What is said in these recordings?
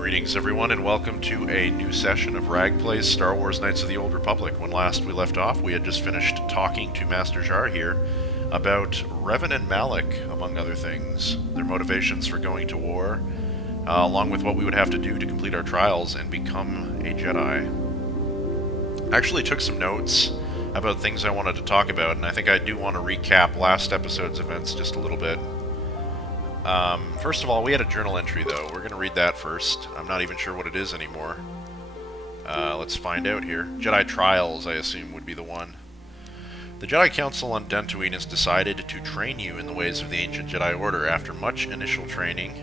Greetings everyone and welcome to a new session of Ragplay's Star Wars Knights of the Old Republic. When last we left off, we had just finished talking to Master Jar here about Revan and Malak, among other things, their motivations for going to war, along with what we would have to do to complete our trials and become a Jedi. I actually took some notes about things I wanted to talk about, and I think I do want to recap last episode's events just a little bit. First of all, we had a journal entry, though. We're going to read that first. I'm not even sure what it is anymore. Let's find out here. Jedi Trials, I assume, would be the one. The Jedi Council on Dantooine has decided to train you in the ways of the ancient Jedi Order. After much initial training,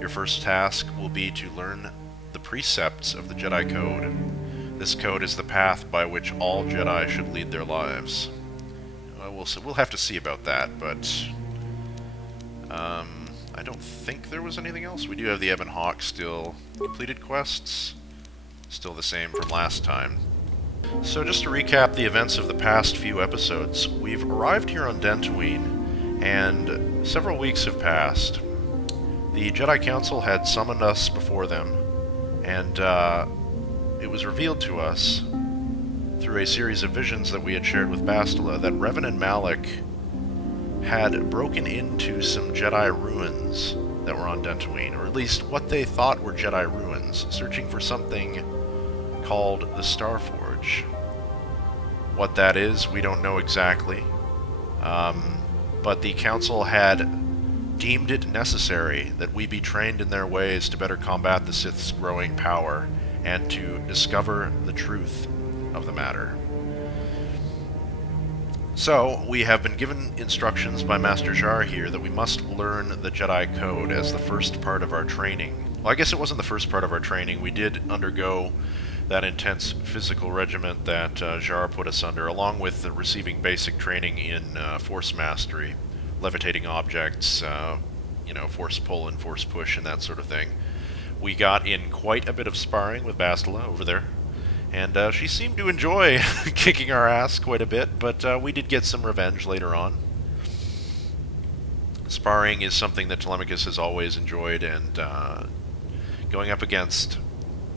your first task will be to learn the precepts of the Jedi Code. This code is the path by which all Jedi should lead their lives. We'll have to see about that, but I don't think there was anything else. We do have the Ebon Hawk still. Completed quests, still the same from last time. So just to recap the events of the past few episodes, we've arrived here on Dantooine, and several weeks have passed. The Jedi Council had summoned us before them, and it was revealed to us through a series of visions that we had shared with Bastila that Revan and Malak had broken into some Jedi ruins that were on Dantooine, or at least what they thought were Jedi ruins, searching for something called the Starforge. What that is, we don't know exactly, but the Council had deemed it necessary that we be trained in their ways to better combat the Sith's growing power and to discover the truth of the matter. So, we have been given instructions by Master Jar here that we must learn the Jedi Code as the first part of our training. Well, I guess it wasn't the first part of our training. We did undergo that intense physical regiment that Jar put us under, along with receiving basic training in Force Mastery, levitating objects, force pull and force push and that sort of thing. We got in quite a bit of sparring with Bastila over there. And she seemed to enjoy kicking our ass quite a bit, but we did get some revenge later on. Sparring is something that Telemachus has always enjoyed, and going up against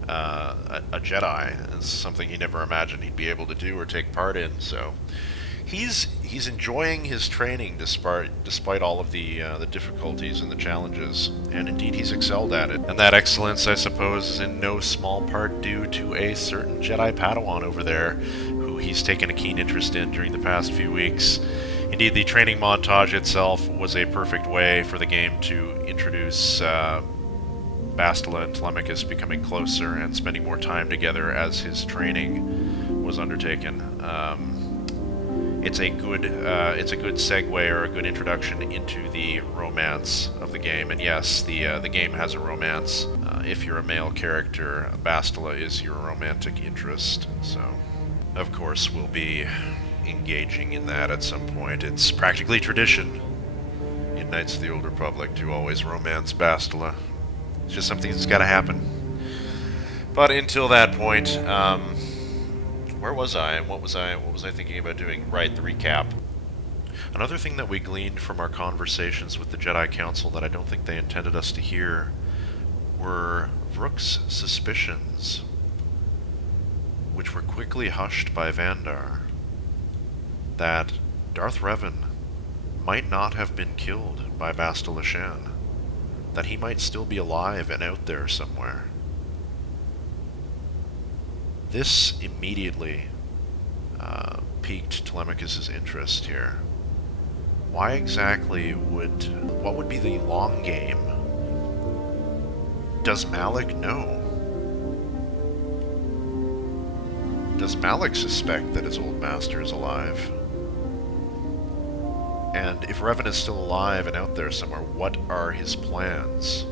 a Jedi is something he never imagined he'd be able to do or take part in, so he's enjoying his training despite all of the difficulties and the challenges, and indeed he's excelled at it. And that excellence, I suppose, is in no small part due to a certain Jedi Padawan over there, who he's taken a keen interest in during the past few weeks. Indeed, the training montage itself was a perfect way for the game to introduce Bastila and Telemachus becoming closer and spending more time together as his training was undertaken. It's a good segue or a good introduction into the romance of the game. And yes, the game has a romance. If you're a male character, Bastila is your romantic interest. So, of course, we'll be engaging in that at some point. It's practically tradition in Knights of the Old Republic to always romance Bastila. It's just something that's got to happen. But until that point, where was I, and what was I thinking about doing? Right, the recap. Another thing that we gleaned from our conversations with the Jedi Council that I don't think they intended us to hear were Vrook's suspicions, which were quickly hushed by Vandar, that Darth Revan might not have been killed by Bastila Shan, that he might still be alive and out there somewhere. This immediately piqued Telemachus' interest here. Why exactly what would be the long game? Does Malak know? Does Malak suspect that his old master is alive? And if Revan is still alive and out there somewhere, what are his plans?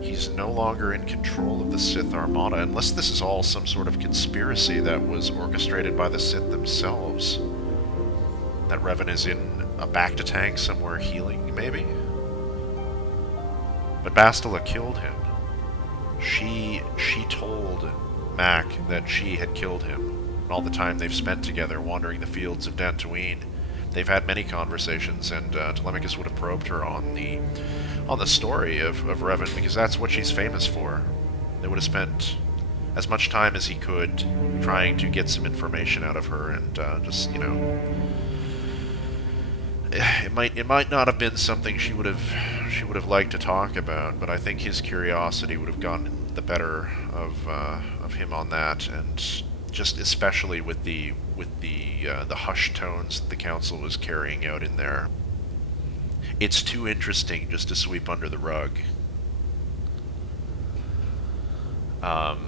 He's no longer in control of the Sith Armada, unless this is all some sort of conspiracy that was orchestrated by the Sith themselves. That Revan is in a back-to-tank somewhere healing, maybe? But Bastila killed him. She told Mac that she had killed him. And all the time they've spent together wandering the fields of Dantooine, They've had many conversations, and Telemachus would have probed her on the story of Revan, because that's what she's famous for. They would have spent as much time as he could trying to get some information out of her, and just, you know, it might not have been something she would have liked to talk about, but I think his curiosity would have gotten the better of him on that, and just especially with the hushed tones that the council was carrying out in there. It's too interesting just to sweep under the rug. But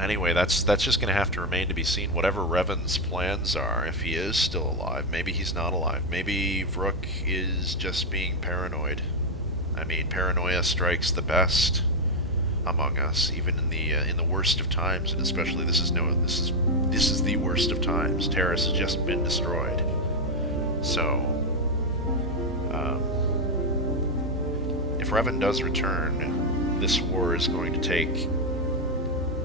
anyway, that's just going to have to remain to be seen. Whatever Revan's plans are, if he is still alive, maybe he's not alive. Maybe Vrook is just being paranoid. I mean, paranoia strikes the best among us, even in the worst of times, and especially this is the worst of times. Terrace has just been destroyed. So, if Revan does return, this war is going to take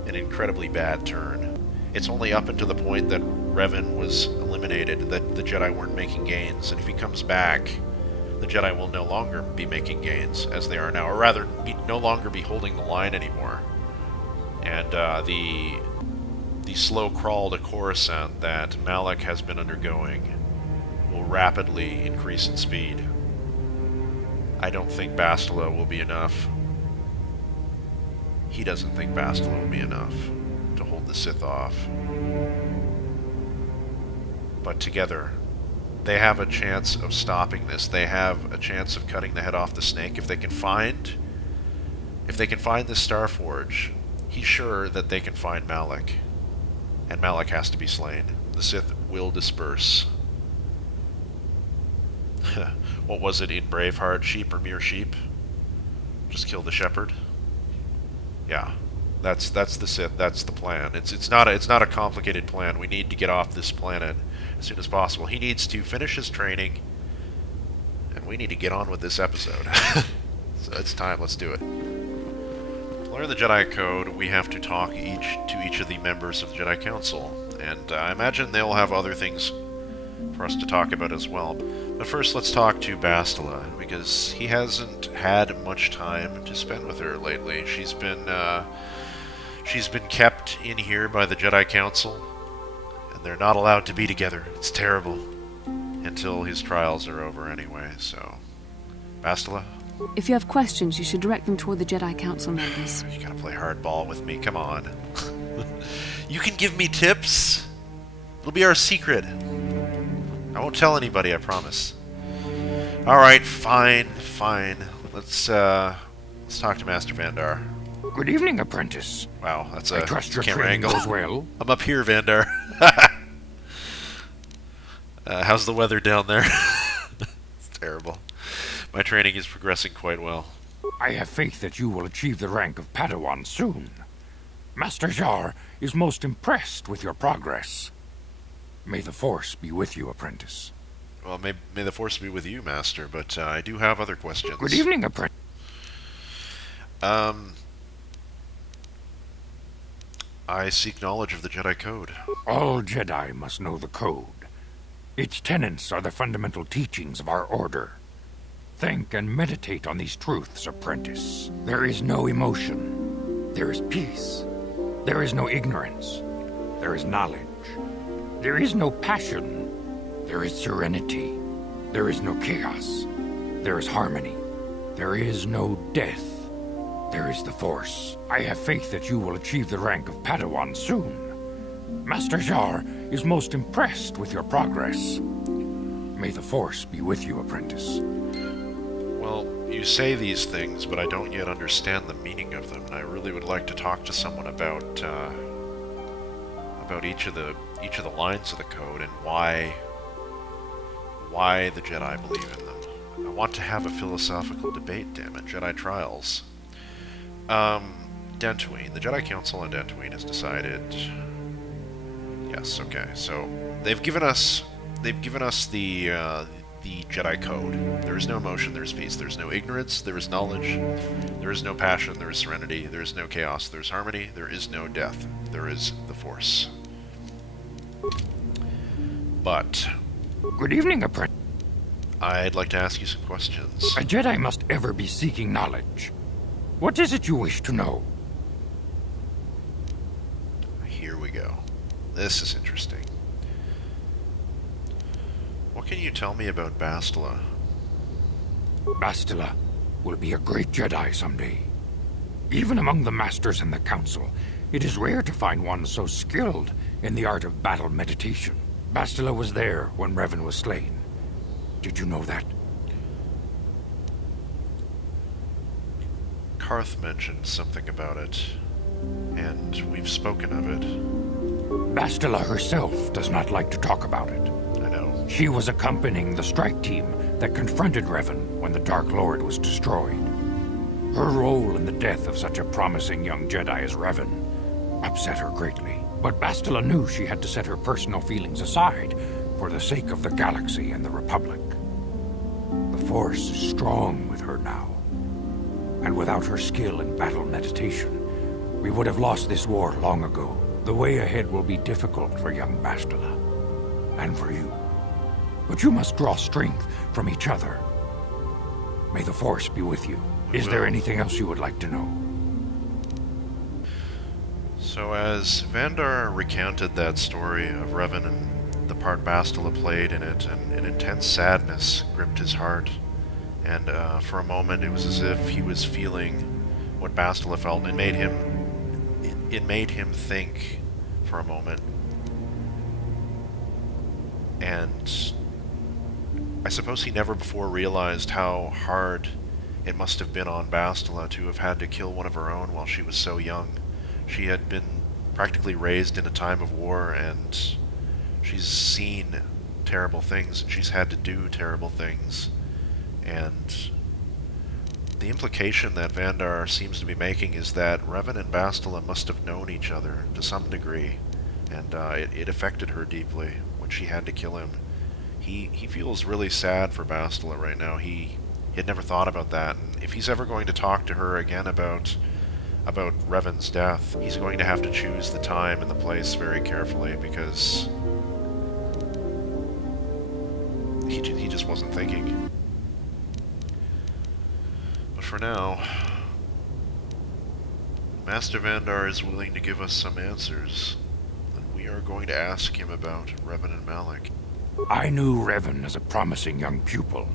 an incredibly bad turn. It's only up until the point that Revan was eliminated that the Jedi weren't making gains, and if he comes back, the Jedi will no longer be making gains as they are now, or rather, no longer be holding the line anymore. And the slow crawl to Coruscant that Malak has been undergoing will rapidly increase in speed. I don't think Bastila will be enough. He doesn't think Bastila will be enough to hold the Sith off. But together, they have a chance of stopping this. They have a chance of cutting the head off the snake if they can find this Starforge. He's sure that they can find Malak, and Malak has to be slain. The Sith will disperse. What was it in Braveheart? Sheep or mere sheep? Just kill the shepherd. Yeah, that's the Sith. That's the plan. It's not a complicated plan. We need to get off this planet as soon as possible. He needs to finish his training, and we need to get on with this episode. So it's time. Let's do it. To learn the Jedi Code, we have to talk to each of the members of the Jedi Council, and I imagine they'll have other things for us to talk about as well. But first, let's talk to Bastila, because he hasn't had much time to spend with her lately. She's been kept in here by the Jedi Council, and they're not allowed to be together. It's terrible. Until his trials are over anyway, so... Bastila? If you have questions, you should direct them toward the Jedi Council members. You gotta play hardball with me, come on. You can give me tips? It'll be our secret. I won't tell anybody, I promise. Alright, fine. Let's talk to Master Vandar. Good evening, apprentice. Wow, that's I trust your training goes well. I'm up here, Vandar. How's the weather down there? It's terrible. My training is progressing quite well. I have faith that you will achieve the rank of Padawan soon. Master Jar is most impressed with your progress. May the Force be with you, apprentice. Well, may the Force be with you, Master, but I do have other questions. Good evening, apprentice. I seek knowledge of the Jedi Code. All Jedi must know the Code. Its tenets are the fundamental teachings of our order. Think and meditate on these truths, apprentice. There is no emotion. There is peace. There is no ignorance. There is knowledge. There is no passion. There is serenity. There is no chaos. There is harmony. There is no death. There is the Force. I have faith that you will achieve the rank of Padawan soon. Master Jar is most impressed with your progress. May the Force be with you, apprentice. Well, you say these things, but I don't yet understand the meaning of them, and I really would like to talk to someone about each of the lines of the code and why the Jedi believe in them. I want to have a philosophical debate, damn it. Jedi trials. Dantooine. The Jedi Council on Dantooine has decided... Yes, okay. So, they've given us the Jedi Code. There is no emotion, there is peace. There is no ignorance, there is knowledge. There is no passion, there is serenity. There is no chaos, there is harmony. There is no death. There is the Force. But Good evening, apprentice. I'd like to ask you some questions. A Jedi must ever be seeking knowledge. What is it you wish to know? Here we go. This is interesting. What can you tell me about Bastila? Bastila will be a great Jedi someday. Even among the Masters and the Council, it is rare to find one so skilled in the art of battle meditation. Bastila was there when Revan was slain. Did you know that? Karth mentioned something about it, and we've spoken of it. Bastila herself does not like to talk about it. I know. She was accompanying the strike team that confronted Revan when the Dark Lord was destroyed. Her role in the death of such a promising young Jedi as Revan upset her greatly. But Bastila knew she had to set her personal feelings aside for the sake of the galaxy and the Republic. The Force is strong with her now. And without her skill in battle meditation, we would have lost this war long ago. The way ahead will be difficult for young Bastila. And for you. But you must draw strength from each other. May the Force be with you. Is there anything else you would like to know? So as Vandar recounted that story of Revan and the part Bastila played in it, and an intense sadness gripped his heart. And for a moment it was as if he was feeling what Bastila felt, and it made him think for a moment. And I suppose he never before realized how hard it must have been on Bastila to have had to kill one of her own while she was so young. She had been practically raised in a time of war, and she's seen terrible things, and she's had to do terrible things. And the implication that Vandar seems to be making is that Revan and Bastila must have known each other to some degree, and it affected her deeply when she had to kill him. He feels really sad for Bastila right now. He had never thought about that, and if he's ever going to talk to her again about Revan's death, he's going to have to choose the time and the place very carefully, because he just wasn't thinking. But for now, Master Vandar is willing to give us some answers, and we are going to ask him about Revan and Malak. I knew Revan as a promising young pupil.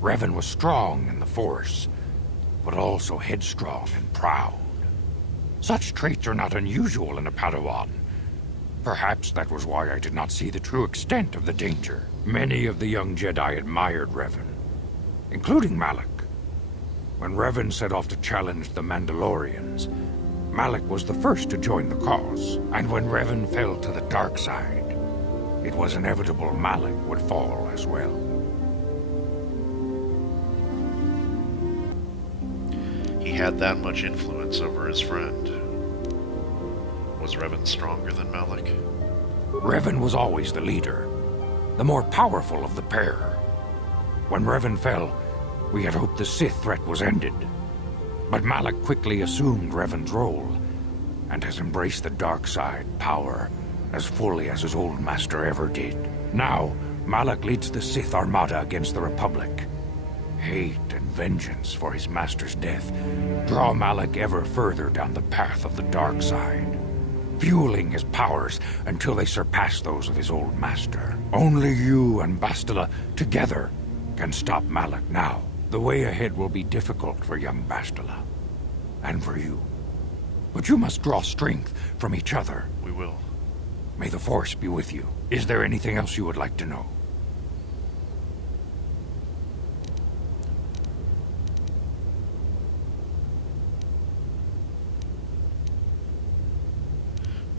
Revan was strong in the Force, but also headstrong and proud. Such traits are not unusual in a Padawan. Perhaps that was why I did not see the true extent of the danger. Many of the young Jedi admired Revan, including Malak. When Revan set off to challenge the Mandalorians, Malak was the first to join the cause. And when Revan fell to the dark side, it was inevitable Malak would fall as well. He had that much influence over his friend. Was Revan stronger than Malak? Revan was always the leader, the more powerful of the pair. When Revan fell, we had hoped the Sith threat was ended. But Malak quickly assumed Revan's role, and has embraced the dark side power as fully as his old master ever did. Now, Malak leads the Sith Armada against the Republic. Hate and vengeance for his master's death draw Malak ever further down the path of the dark side, fueling his powers until they surpass those of his old master. Only you and Bastila together can stop Malak now. The way ahead will be difficult for young Bastila, and for you. But you must draw strength from each other. We will. May the Force be with you. Is there anything else you would like to know?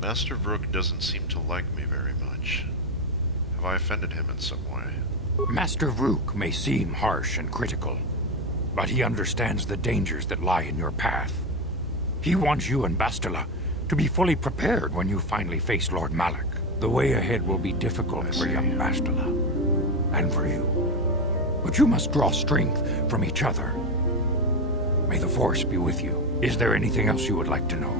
Master Vrook doesn't seem to like me very much. Have I offended him in some way? Master Vrook may seem harsh and critical, but he understands the dangers that lie in your path. He wants you and Bastila to be fully prepared when you finally face Lord Malak. The way ahead will be difficult for young Bastila, and for you. But you must draw strength from each other. May the Force be with you. Is there anything else you would like to know?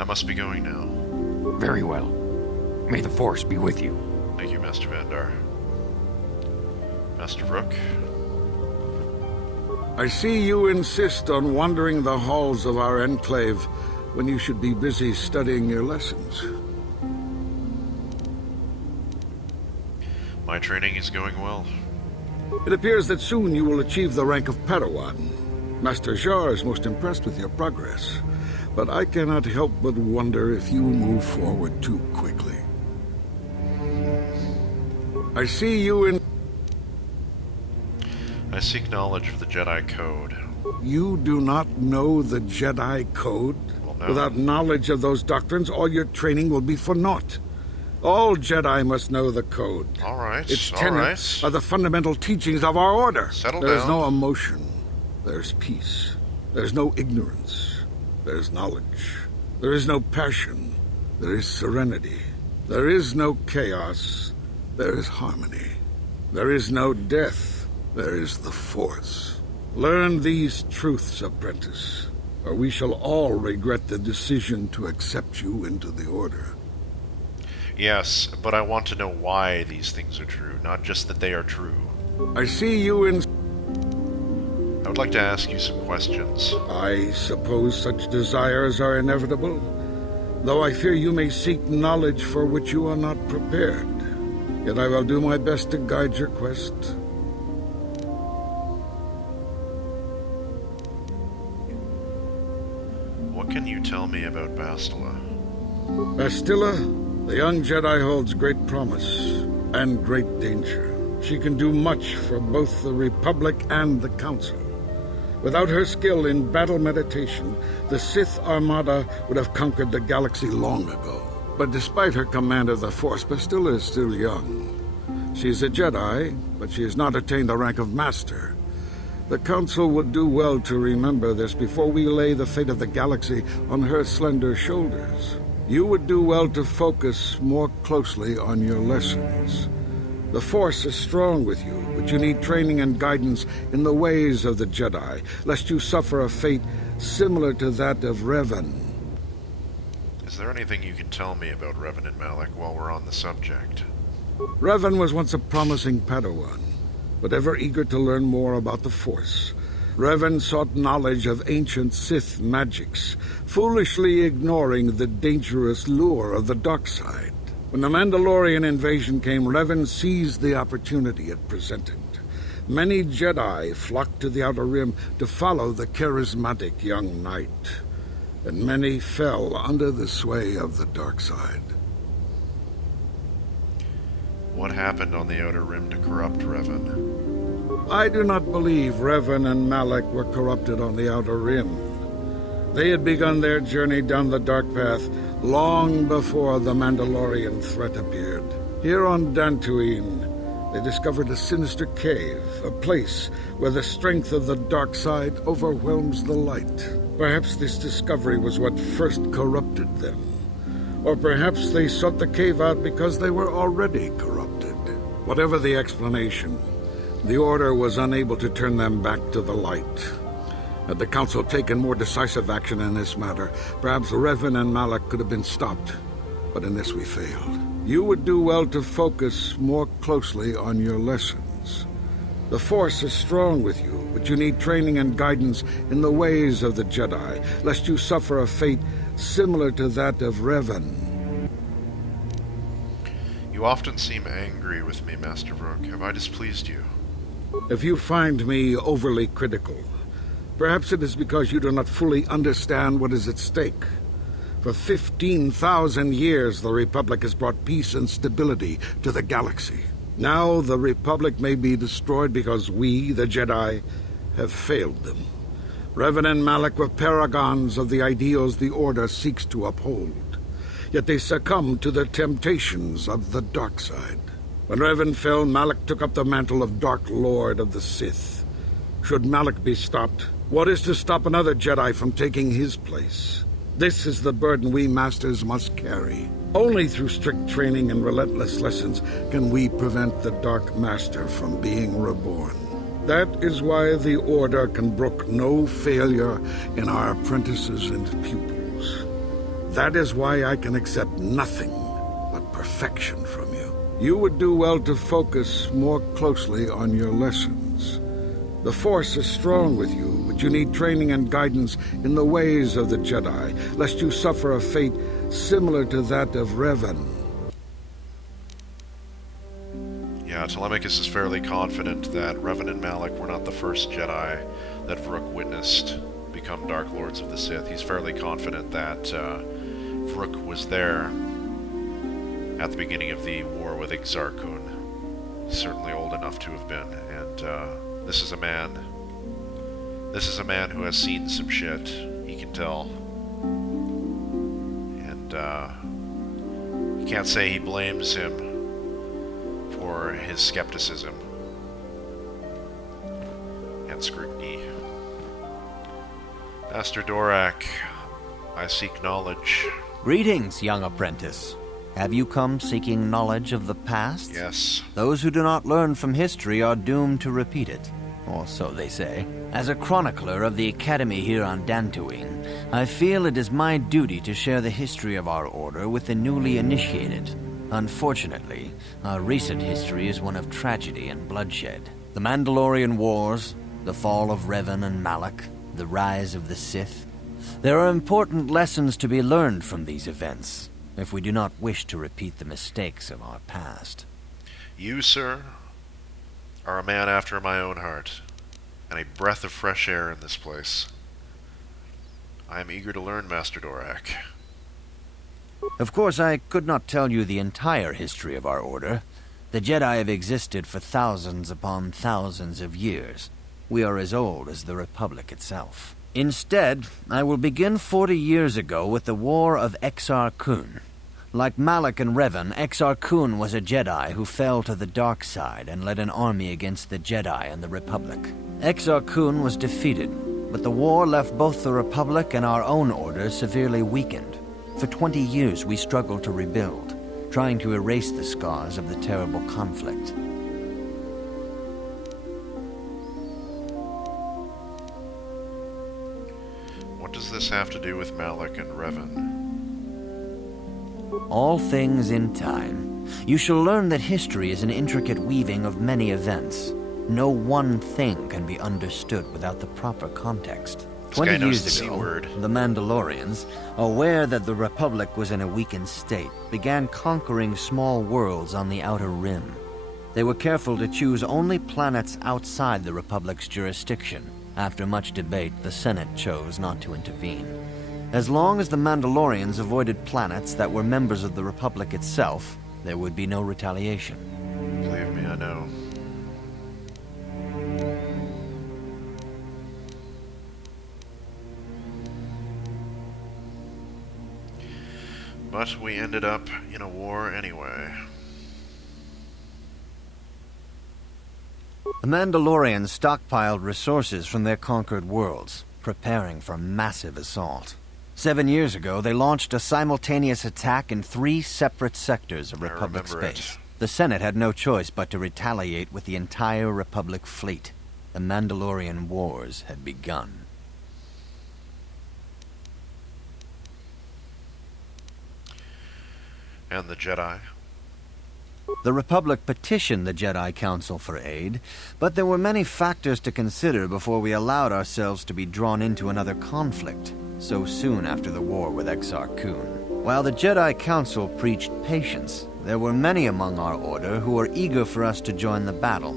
I must be going now. Very well. May the Force be with you. Thank you, Master Vandar. Master Rook? I see you insist on wandering the halls of our enclave when you should be busy studying your lessons. My training is going well. It appears that soon you will achieve the rank of Padawan. Master Jar is most impressed with your progress, but I cannot help but wonder if you move forward too quickly. I see you in... I seek knowledge of the Jedi Code. You do not know the Jedi Code? Well, no. Without knowledge of those doctrines, all your training will be for naught. All Jedi must know the Code. All right, Its all tenets right. are the fundamental teachings of our order. Settle There's down. no emotion. There's peace. There's no ignorance. There's knowledge. There is no passion. There is serenity. There is no chaos. There is harmony. There is no death. There is the Force. Learn these truths, apprentice, or we shall all regret the decision to accept you into the Order. Yes, but I want to know why these things are true, not just that they are true. I see you in... I would like to ask you some questions. I suppose such desires are inevitable, though I fear you may seek knowledge for which you are not prepared. Yet I will do my best to guide your quest. What can you tell me about Bastila? Bastila, the young Jedi holds great promise and great danger. She can do much for both the Republic and the Council. Without her skill in battle meditation, the Sith Armada would have conquered the galaxy long ago. But despite her command of the Force, Bastila is still young. She's a Jedi, but she has not attained the rank of Master. The Council would do well to remember this before we lay the fate of the galaxy on her slender shoulders. You would do well to focus more closely on your lessons. The Force is strong with you, but you need training and guidance in the ways of the Jedi, lest you suffer a fate similar to that of Revan. Is there anything you can tell me about Revan and Malak while we're on the subject? Revan was once a promising Padawan, but ever eager to learn more about the Force. Revan sought knowledge of ancient Sith magics, foolishly ignoring the dangerous lure of the dark side. When the Mandalorian invasion came, Revan seized the opportunity it presented. Many Jedi flocked to the Outer Rim to follow the charismatic young knight, and many fell under the sway of the dark side. What happened on the Outer Rim to corrupt Revan? I do not believe Revan and Malak were corrupted on the Outer Rim. They had begun their journey down the dark path long before the Mandalorian threat appeared. Here on Dantooine, they discovered a sinister cave, a place where the strength of the dark side overwhelms the light. Perhaps this discovery was what first corrupted them. Or perhaps they sought the cave out because they were already corrupted. Whatever the explanation, the Order was unable to turn them back to the light. Had the Council taken more decisive action in this matter, perhaps Revan and Malak could have been stopped. But in this we failed. You would do well to focus more closely on your lessons. The Force is strong with you, but you need training and guidance in the ways of the Jedi, lest you suffer a fate similar to that of Revan. You often seem angry with me, Master Rook. Have I displeased you? If you find me overly critical, perhaps it is because you do not fully understand what is at stake. For 15,000 years, the Republic has brought peace and stability to the galaxy. Now the Republic may be destroyed because we, the Jedi, have failed them. Revan and Malak were paragons of the ideals the Order seeks to uphold. Yet they succumbed to the temptations of the dark side. When Revan fell, Malak took up the mantle of Dark Lord of the Sith. Should Malak be stopped, what is to stop another Jedi from taking his place? This is the burden we Masters must carry. Only through strict training and relentless lessons can we prevent the Dark Master from being reborn. That is why the Order can brook no failure in our apprentices and pupils. That is why I can accept nothing but perfection. perfection from you. You would do well to focus more closely on your lessons. The Force is strong with you, but you need training and guidance in the ways of the Jedi, lest you suffer a fate similar to that of Revan. Yeah, Telemachus is fairly confident that Revan and Malak were not the first Jedi that Vrook witnessed become Dark Lords of the Sith. He's fairly confident that Vrook was there at the beginning of the war with Exar Kun. Certainly old enough to have been, and this is a man who has seen some shit, he can tell. And you can't say he blames him for his skepticism and scrutiny. Master Dorak, I seek knowledge. Greetings, young apprentice. Have you come seeking knowledge of the past? Yes. Those who do not learn from history are doomed to repeat it, or so they say. As a chronicler of the Academy here on Dantooine, I feel it is my duty to share the history of our order with the newly initiated. Unfortunately, our recent history is one of tragedy and bloodshed. The Mandalorian Wars, the fall of Revan and Malak, the rise of the Sith. There are important lessons to be learned from these events, if we do not wish to repeat the mistakes of our past. You, sir, are a man after my own heart, and a breath of fresh air in this place. I am eager to learn, Master Dorak. Of course, I could not tell you the entire history of our order. The Jedi have existed for thousands upon thousands of years. We are as old as the Republic itself. Instead, I will begin 40 years ago with the War of Exar Kun. Like Malak and Revan, Exar Kun was a Jedi who fell to the dark side and led an army against the Jedi and the Republic. Exar Kun was defeated, but the war left both the Republic and our own order severely weakened. For 20 years we struggled to rebuild, trying to erase the scars of the terrible conflict. What does this have to do with Malak and Revan? All things in time. You shall learn that history is an intricate weaving of many events. No one thing can be understood without the proper context. This guy 20 knows years the C ago, word. the Mandalorians, aware that the Republic was in a weakened state, began conquering small worlds on the Outer Rim. They were careful to choose only planets outside the Republic's jurisdiction. After much debate, the Senate chose not to intervene. As long as the Mandalorians avoided planets that were members of the Republic itself, there would be no retaliation. Believe me, I know. But we ended up in a war anyway. The Mandalorians stockpiled resources from their conquered worlds, preparing for a massive assault. 7 years ago, they launched a simultaneous attack in 3 separate sectors of Republic space. The Senate had no choice but to retaliate with the entire Republic fleet. The Mandalorian Wars had begun. And the Jedi? The Republic petitioned the Jedi Council for aid, but there were many factors to consider before we allowed ourselves to be drawn into another conflict, so soon after the war with Exar Kun. While the Jedi Council preached patience, there were many among our order who were eager for us to join the battle.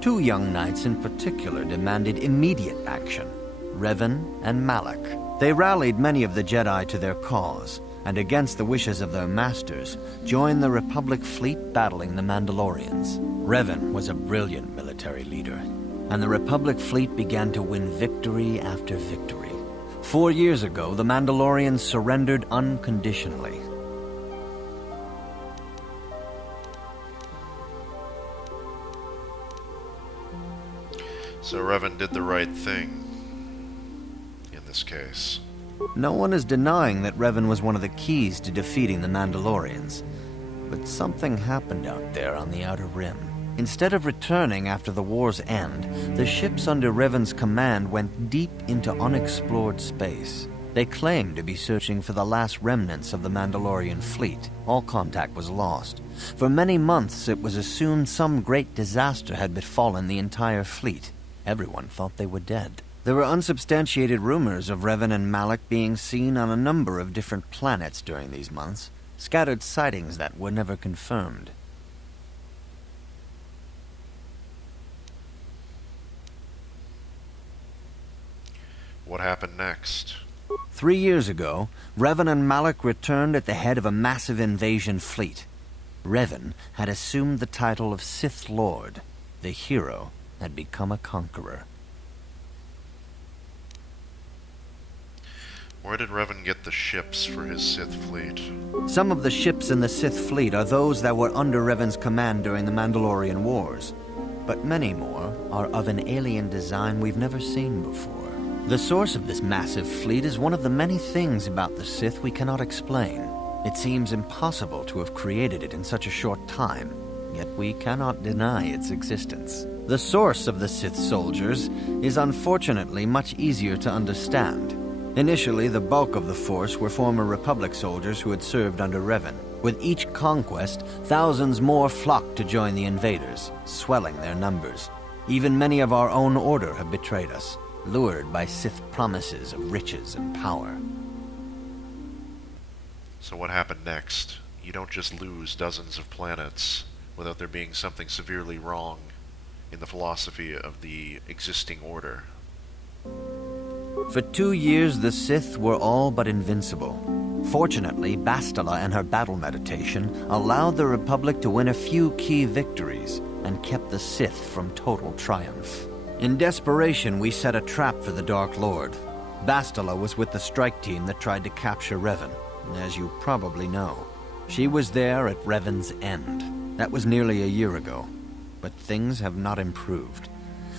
2 young knights in particular demanded immediate action, Revan and Malak. They rallied many of the Jedi to their cause, and against the wishes of their masters, joined the Republic fleet battling the Mandalorians. Revan was a brilliant military leader, and the Republic fleet began to win victory after victory. 4 years ago, the Mandalorians surrendered unconditionally. So Revan did the right thing in this case. No one is denying that Revan was one of the keys to defeating the Mandalorians. But something happened out there on the Outer Rim. Instead of returning after the war's end, the ships under Revan's command went deep into unexplored space. They claimed to be searching for the last remnants of the Mandalorian fleet. All contact was lost. For many months, it was assumed some great disaster had befallen the entire fleet. Everyone thought they were dead. There were unsubstantiated rumors of Revan and Malak being seen on a number of different planets during these months, scattered sightings that were never confirmed. What happened next? 3 years ago, Revan and Malak returned at the head of a massive invasion fleet. Revan had assumed the title of Sith Lord. The hero had become a conqueror. Where did Revan get the ships for his Sith fleet? Some of the ships in the Sith fleet are those that were under Revan's command during the Mandalorian Wars, but many more are of an alien design we've never seen before. The source of this massive fleet is one of the many things about the Sith we cannot explain. It seems impossible to have created it in such a short time, yet we cannot deny its existence. The source of the Sith soldiers is unfortunately much easier to understand. Initially, the bulk of the force were former Republic soldiers who had served under Revan. With each conquest, thousands more flocked to join the invaders, swelling their numbers. Even many of our own order have betrayed us, lured by Sith promises of riches and power. So what happened next? You don't just lose dozens of planets without there being something severely wrong in the philosophy of the existing order. For 2 years, the Sith were all but invincible. Fortunately, Bastila and her battle meditation allowed the Republic to win a few key victories and kept the Sith from total triumph. In desperation, we set a trap for the Dark Lord. Bastila was with the strike team that tried to capture Revan, as you probably know. She was there at Revan's end. That was nearly a year ago, but things have not improved.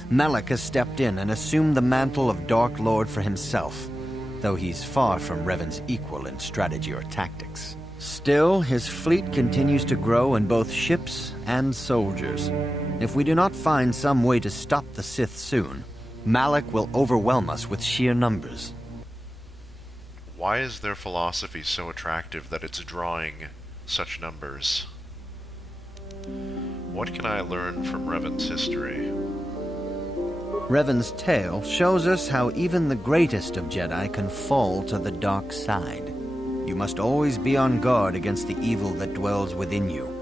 Malak has stepped in and assumed the mantle of Dark Lord for himself, though he's far from Revan's equal in strategy or tactics. Still, his fleet continues to grow in both ships and soldiers. If we do not find some way to stop the Sith soon, Malak will overwhelm us with sheer numbers. Why is their philosophy so attractive that it's drawing such numbers? What can I learn from Revan's history? Revan's tale shows us how even the greatest of Jedi can fall to the dark side. You must always be on guard against the evil that dwells within you.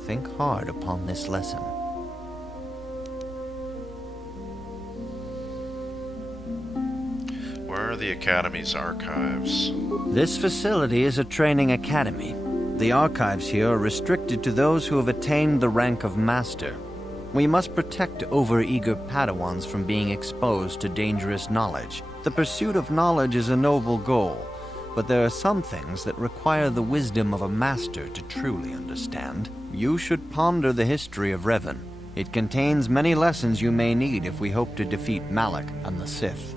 Think hard upon this lesson. Where are the Academy's archives? This facility is a training academy. The archives here are restricted to those who have attained the rank of Master. We must protect over-eager Padawans from being exposed to dangerous knowledge. The pursuit of knowledge is a noble goal, but there are some things that require the wisdom of a master to truly understand. You should ponder the history of Revan. It contains many lessons you may need if we hope to defeat Malak and the Sith.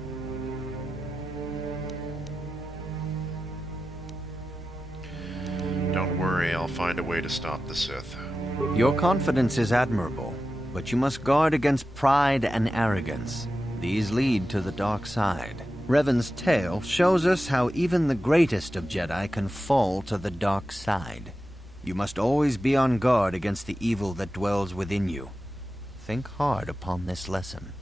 Don't worry, I'll find a way to stop the Sith. Your confidence is admirable, but you must guard against pride and arrogance. These lead to the dark side. Revan's tale shows us how even the greatest of Jedi can fall to the dark side. You must always be on guard against the evil that dwells within you. Think hard upon this lesson.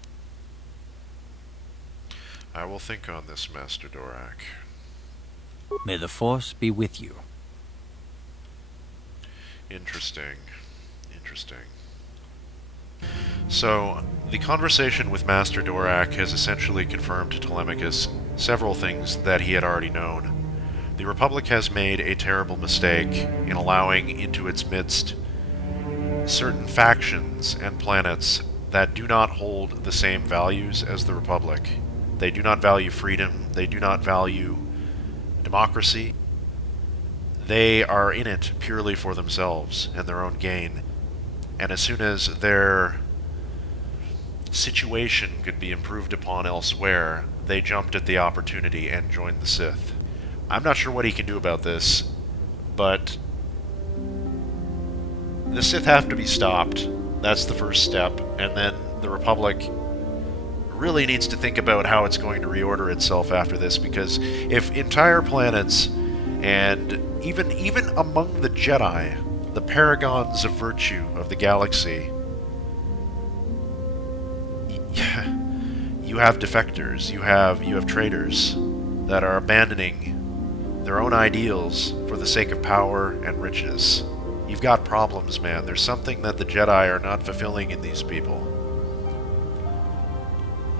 I will think on this, Master Dorak. May the Force be with you. Interesting. Interesting. So, the conversation with Master Dorak has essentially confirmed to Telemachus several things that he had already known. The Republic has made a terrible mistake in allowing into its midst certain factions and planets that do not hold the same values as the Republic. They do not value freedom, they do not value democracy. They are in it purely for themselves and their own gain. And as soon as their situation could be improved upon elsewhere, they jumped at the opportunity and joined the Sith. I'm not sure what he can do about this, but the Sith have to be stopped. That's the first step, and then the Republic really needs to think about how it's going to reorder itself after this, because if entire planets, and even among the Jedi, the paragons of virtue of the galaxy, you have defectors, you have traitors that are abandoning their own ideals for the sake of power and riches. You've got problems, man. There's something that the Jedi are not fulfilling in these people.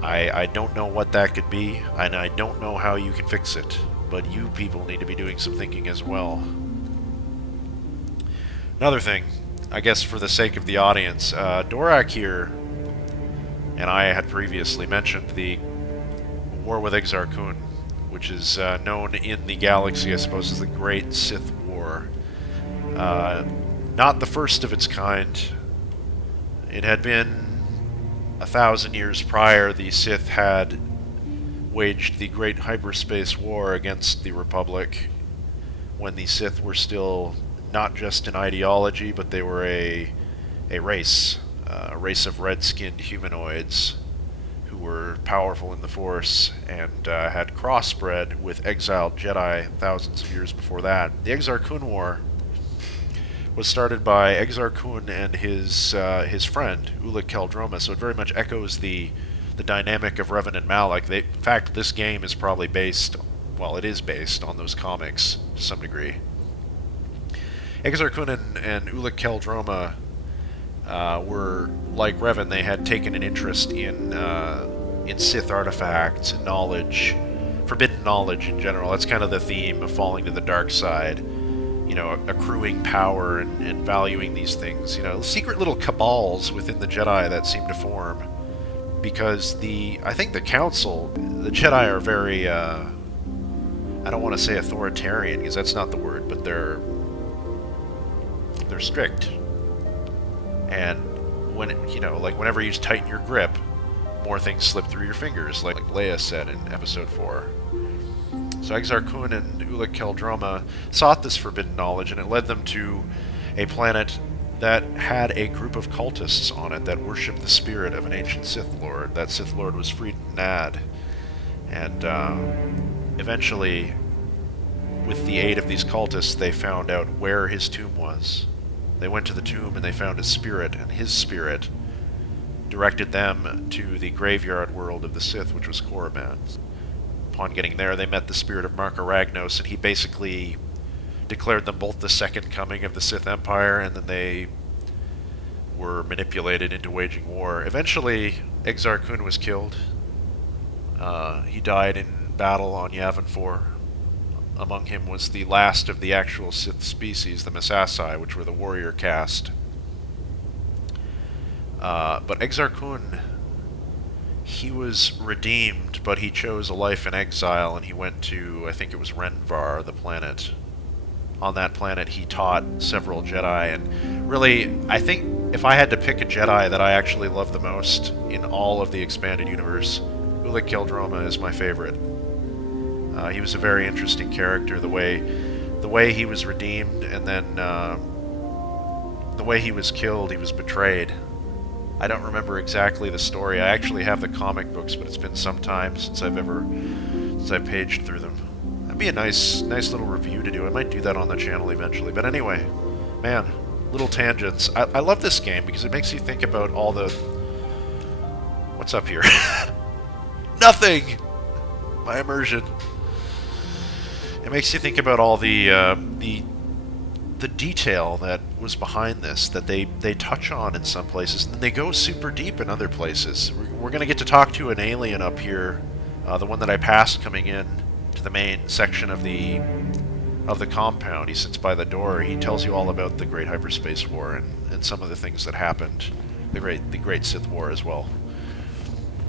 I don't know what that could be, and I don't know how you can fix it, but you people need to be doing some thinking as well. Another thing, I guess for the sake of the audience, Dorak here, and I had previously mentioned the war with Exar Kun, which is known in the galaxy, I suppose, as the Great Sith War. Not the first of its kind. It had been 1,000 years prior. The Sith had waged the Great Hyperspace War against the Republic, when the Sith were still not just an ideology, but they were a race of red-skinned humanoids who were powerful in the Force and had crossbred with exiled Jedi thousands of years before that. The Exar Kun War was started by Exar Kun and his friend Ulic Qel-Droma, so it very much echoes the dynamic of Revan and Malak. In fact, this game is probably based, well, it is based on those comics to some degree. Exar Kun and Ulic Qel-Droma were like Revan. They had taken an interest in Sith artifacts and knowledge, forbidden knowledge in general. That's kind of the theme of falling to the dark side. You know, accruing power and valuing these things. You know, secret little cabals within the Jedi that seem to form. Because I think the Council, the Jedi are very, I don't want to say authoritarian, because that's not the word, but they're strict. And whenever you tighten your grip, more things slip through your fingers, like Leia said in Episode 4. So Exar Kun and Ulic Qel-Droma sought this forbidden knowledge, and it led them to a planet that had a group of cultists on it that worshipped the spirit of an ancient Sith Lord. That Sith Lord was Freedon Nad. And eventually, with the aid of these cultists, they found out where his tomb was. They went to the tomb and they found his spirit, and his spirit directed them to the graveyard world of the Sith, which was Korriban. Upon getting there, they met the spirit of Mark Aragnos, and he basically declared them both the second coming of the Sith Empire, and then they were manipulated into waging war. Eventually, Exar Kun was killed. He died in battle on Yavin 4. Among him was the last of the actual Sith species, the Masasai, which were the warrior caste. But Exar Kun, he was redeemed, but he chose a life in exile, and he went to, I think it was Renvar, the planet. On that planet, he taught several Jedi, and really, I think if I had to pick a Jedi that I actually love the most in all of the expanded universe, Ulic Qel-Droma is my favorite. He was a very interesting character, the way he was redeemed, and then the way he was killed. He was betrayed. I don't remember exactly the story. I actually have the comic books, but it's been some time since I've paged through them. That'd be a nice little review to do. I might do that on the channel eventually. But anyway, man, little tangents. I love this game because it makes you think about all the... What's up here? Nothing! My immersion. It makes you think about all the detail that was behind this, that they touch on in some places, and then they go super deep in other places. We're going to get to talk to an alien up here, the one that I passed coming in to the main section of the compound. He sits by the door. He tells you all about the Great Hyperspace War and some of the things that happened, the Great Sith War as well.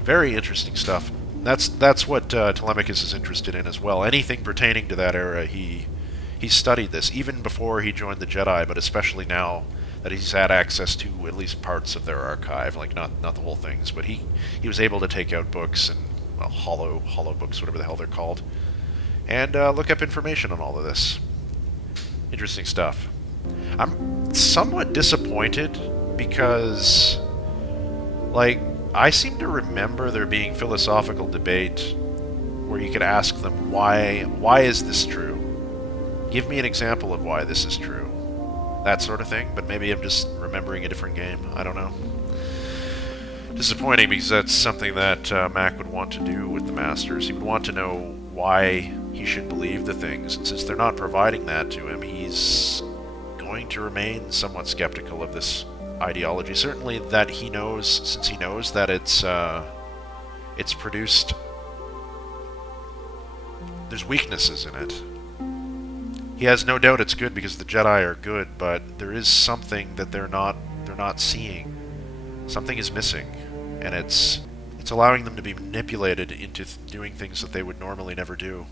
Very interesting stuff. That's what Telemachus is interested in as well. Anything pertaining to that era, he studied this, even before he joined the Jedi, but especially now that he's had access to at least parts of their archive, like not the whole things, but he was able to take out books and, well, hollow books, whatever the hell they're called, and look up information on all of this. Interesting stuff. I'm somewhat disappointed because, like, I seem to remember there being philosophical debate where you could ask them, why is this true? Give me an example of why this is true. That sort of thing, but maybe I'm just remembering a different game. I don't know. Disappointing, because that's something that Mac would want to do with the Masters. He would want to know why he should believe the things, and since they're not providing that to him, he's going to remain somewhat skeptical of this ideology. Certainly that he knows, since he knows that it's produced... There's weaknesses in it. He has no doubt it's good because the Jedi are good, but there is something that they're not seeing. Something is missing, and it's allowing them to be manipulated into doing things that they would normally never do.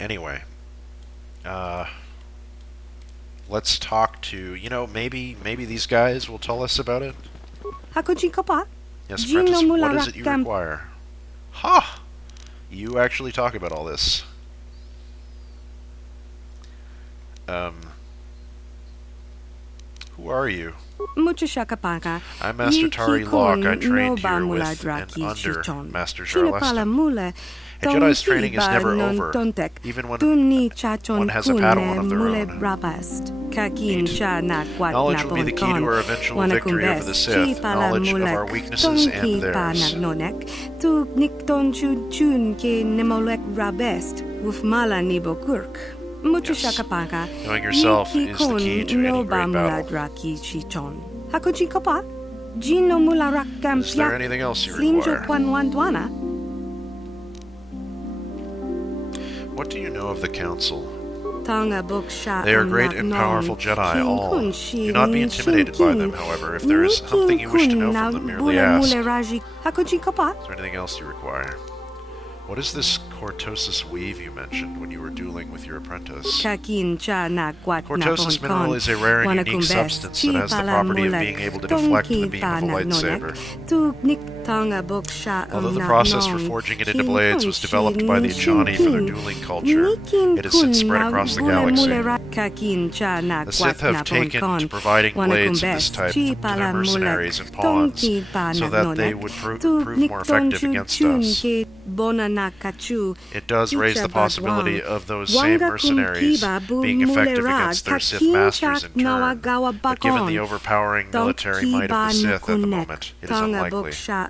Anyway, let's talk to, maybe these guys will tell us about it. Yes, Apprentice, what is it you require? Ha! You actually talk about all this. Who are you? I'm Master Tari Locke. I trained here with and under Master Jarleston. A Jedi's training is never over, even when one has a Padawan of their own. Knowledge will be the key to our eventual victory over the Sith, knowledge of our weaknesses and theirs. Yes. Knowing yourself is the key to any great battle. Is there anything else you require? What do you know of the Council? They are great and powerful Jedi, all. Do not be intimidated by them, however. If there is something you wish to know from them, merely ask. Is there anything else you require? What is this cortosis weave you mentioned when you were dueling with your apprentice? Cortosis mineral is a rare and unique substance that has the property of being able to deflect the beam of a lightsaber. Although the process for forging it into blades was developed by the Ajani for their dueling culture, it has since spread across the galaxy. The Sith have taken to providing blades of this type to their mercenaries and pawns, so that they would prove more effective against us. It does raise the possibility of those same mercenaries being effective against their Sith masters in turn, but given the overpowering military might of the Sith at the moment, it is unlikely. Is there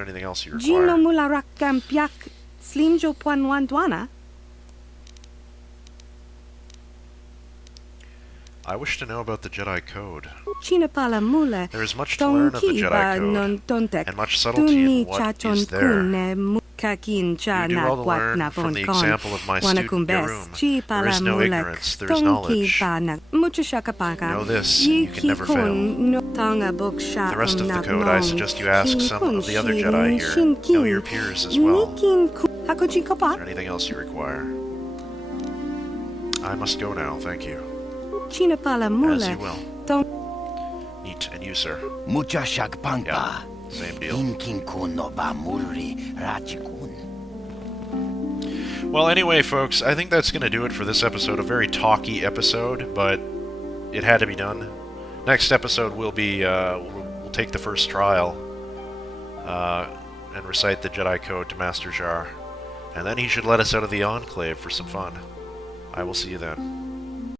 anything else you require? I wish to know about the Jedi Code. There is much to learn of the Jedi Code, and much subtlety in what is there. You do well to learn from the example of my student Yarum. There is no ignorance, there is knowledge. Know this, and you can never fail. The rest of the code, I suggest you ask some of the other Jedi here. Know your peers as well. Is there anything else you require? I must go now, thank you. As you will. Neat, and you, sir? Yeah, same deal. Well, anyway, folks, I think that's going to do it for this episode. A very talky episode, but it had to be done. Next episode will be, we'll take the first trial and recite the Jedi Code to Master Jar. And then he should let us out of the Enclave for some fun. I will see you then.